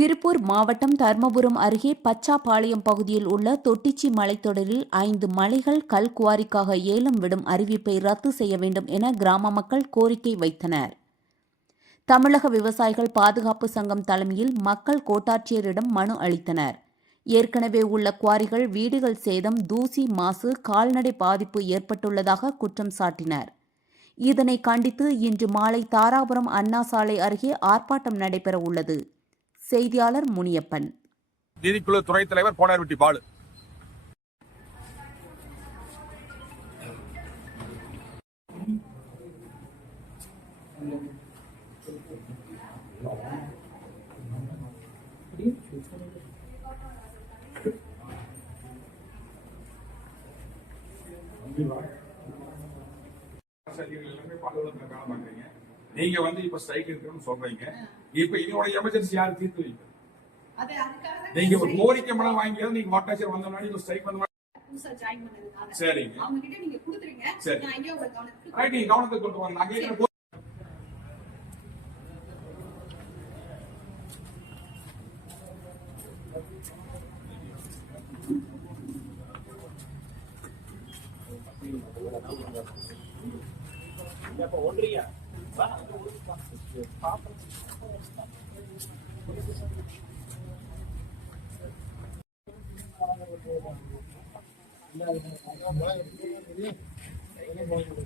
திருப்பூர் மாவட்டம் தர்மபுரம் அருகே பச்சாபாளையம் பகுதியில் உள்ள தொட்டிச்சி மலைத்தொடரில் 5 மலைகள் கல்குவாரிக்காக ஏலம் விடும் அறிவிப்பை ரத்து செய்ய வேண்டும் என கிராம மக்கள் கோரிக்கை வைத்தனர். தமிழக விவசாயிகள் பாதுகாப்பு சங்கம் தலைமையில் மக்கள் கோட்டாட்சியரிடம் மனு அளித்தனர். ஏற்கனவே உள்ள குவாரிகள் வீடுகள் சேதம், தூசி, மாசு, கால்நடை பாதிப்பு ஏற்பட்டுள்ளதாக குற்றம் சாட்டினர். இதனை கண்டித்து இன்று மாலை தாராபுரம் அண்ணா சாலை அருகே ஆர்ப்பாட்டம் நடைபெற உள்ளது. செய்தியாளர் முனியப்பன். நிதிக்குழு துணைத் தலைவர் கோனார்வெட்டி பாலு. நீங்க வந்து இப்ப ஸ்ட்ரைக் இருக்குன்னு சொல்றீங்க. இப்ப இதோட எமர்ஜென்சி யாரு தீர்த்து வைக்க? நீங்க ஒரு கோரிக்கை மனம் வாங்கியாவது நீங்க வாட்டாச்சர் வந்த முன்னாடி ஒரு ஸ்ட்ரைக் பண்ண சரிங்க. அவங்க கிட்ட நீங்க கொடுத்துறீங்க. சரி, நான் இங்க ஒரு கவனத்துக்கு நீங்க கவனத்துக்கு கொண்டு வாங்க. நான் கேக்குற ஒன்றியா